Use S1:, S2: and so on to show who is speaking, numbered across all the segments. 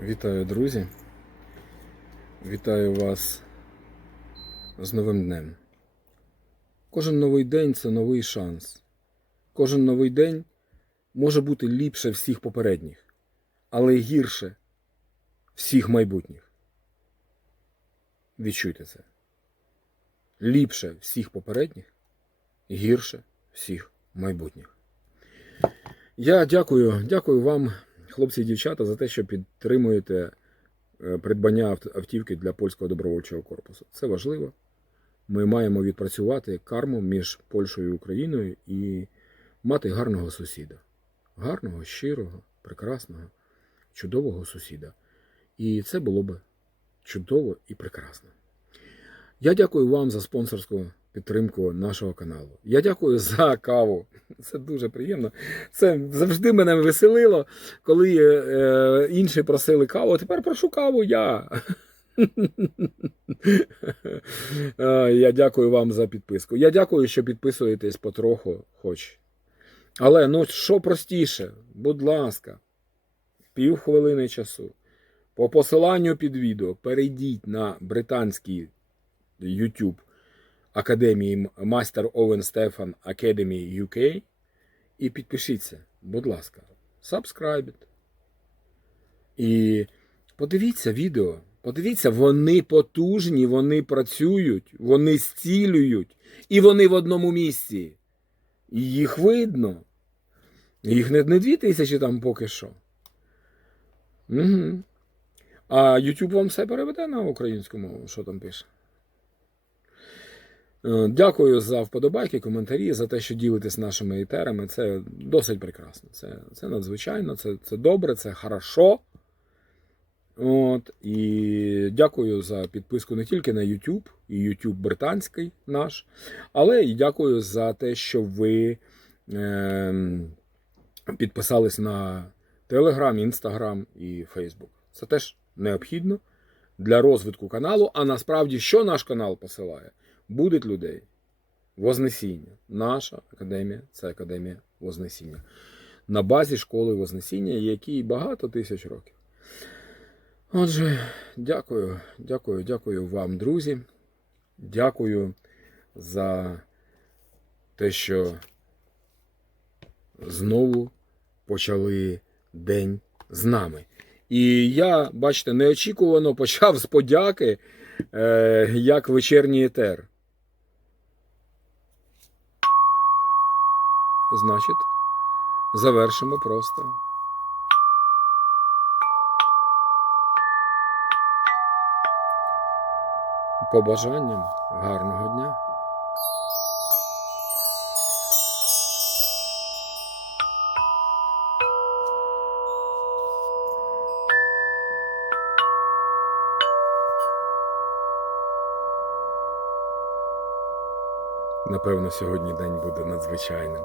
S1: Вітаю, друзі. Вітаю вас з новим днем. Кожен новий день це новий шанс. Кожен новий день може бути ліпше всіх попередніх, але й гірше всіх майбутніх. Відчуйте це. Ліпше всіх попередніх, гірше всіх майбутніх. Я дякую, дякую вам, хлопці і дівчата, за те, що підтримуєте е, придбання автівки для польського добровольчого корпусу. Це важливо. Ми маємо відпрацювати карму між Польщею і Україною і мати гарного сусіда. Гарного, щирого, прекрасного, чудового сусіда. І це було б чудово і прекрасно. Я дякую вам за спонсорську підтримку нашого каналу. Я дякую за каву. Це дуже приємно. Це завжди мене веселило, коли е, інші просили каву. Тепер прошу каву я. Е, Я дякую вам за підписку. Я дякую, що підписуєтесь потроху, хоч. Але ну що простіше, будь ласка, пів хвилини часу. По посиланню під відео перейдіть на британський YouTube Академії Мастер Овен Стефан Academy UK і підпишіться, будь ласка, subscribe. І подивіться відео. Подивіться, вони потужні, вони працюють, вони зцілюють, і вони в одному місці. І їх видно. Їх не, не дві тисячі там поки що. Угу. А YouTube вам все переведе на українську мову, що там пише. Е, Дякую за вподобайки, коментарі, за те, що ділитесь нашими етерами. Це досить прекрасно. Це, це надзвичайно, це, це добре, це хорошо. От, і дякую за підписку не тільки на YouTube, і YouTube британський наш, але і дякую за те, що ви е, підписались на Telegram, Instagram і Facebook. Це теж необхідно для розвитку каналу. А насправді, що наш канал посилає? Буде людей. Вознесіння. Наша академія це академія Вознесіння. На базі школи Вознесіння, якій багато тисяч років. Отже, дякую, дякую, дякую вам, друзі. Дякую за те, що знову почали день з нами. І я, бачите, неочікувано почав з подяки, е, як вечірній етер. Значить, завершимо просто. Побажанням гарного дня. Напевно, сьогодні день буде надзвичайним.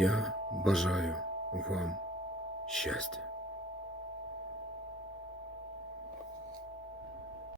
S1: я бажаю вам щастя.